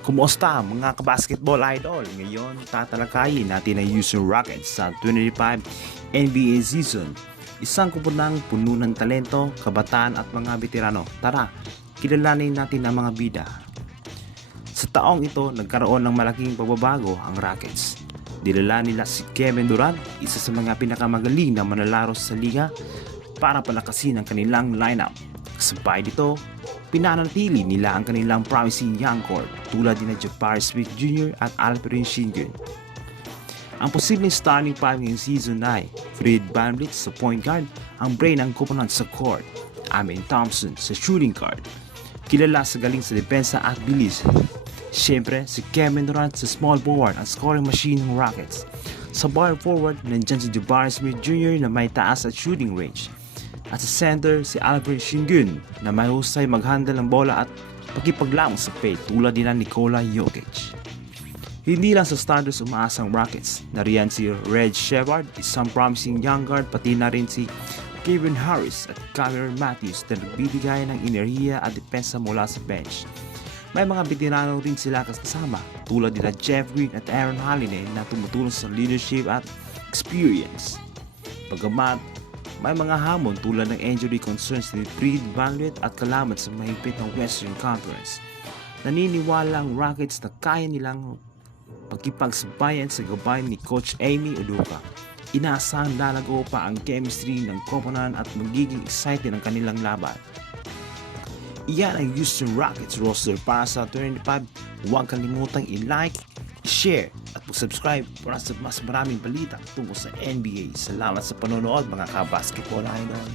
Kumusta mga kabasketball idol? Ngayon tatalakayin natin ang Houston Rockets sa 2025 NBA season. Isang kumpunang puno ng talento, kabataan at mga veterano. Tara, kilalanin natin ang mga bida. Sa taong ito, nagkaroon ng malaking pagbabago ang Rockets. Dinala nila si Kevin Durant, isa sa mga pinakamagaling na manlalaro sa liga, para palakasin ang kanilang lineup. Kasabay dito, pinanatili nila ang kanilang promising young core tulad ni Jabari Smith Jr. at Alperen Sengun. Ang posibleng starting five ngayong season ay Fred VanVleet sa point guard, ang brain ng koponan sa court, Amen Thompson sa shooting guard, kilala sa galing sa depensa at bilis. Siyempre, si Kevin Durant sa small forward ang scoring machine ng Rockets. Sa power forward, nandyan si Jabari Smith Jr. na may taas at shooting range. At sa center, si Alperen Sengun na may husay mag-handle ng bola at pakipaglamang sa paint tulad din ng Nikola Jokic. Hindi lang sa starters umaasang Rockets, nariyan si Red Shepard, isang promising young guard, pati na rin si Kevin Harris at Cameron Matthews na nagbibigay ng enerhiya at depensa mula sa bench. May mga veterano rin sila kasama tulad nila Jeff Green at Aaron Holiday na tumutulong sa leadership at experience. Bagamat may mga hamon tulad ng injury concerns ni Fred VanVleet at kalamat sa mahigpit ng Western Conference, naniniwala ang Rockets na kaya nilang pagkipagsabayan sa gabay ni Coach Ime Udoka. Inaasahang lalago pa ang chemistry ng koponan at magiging exciting ang kanilang laban. Iyan ang Houston Rockets roster para sa 2025. Huwag kalimutang i-like, i-share at mag-subscribe para sa mas maraming balita tungkol sa NBA. Salamat sa panonood mga ka-basketball idol.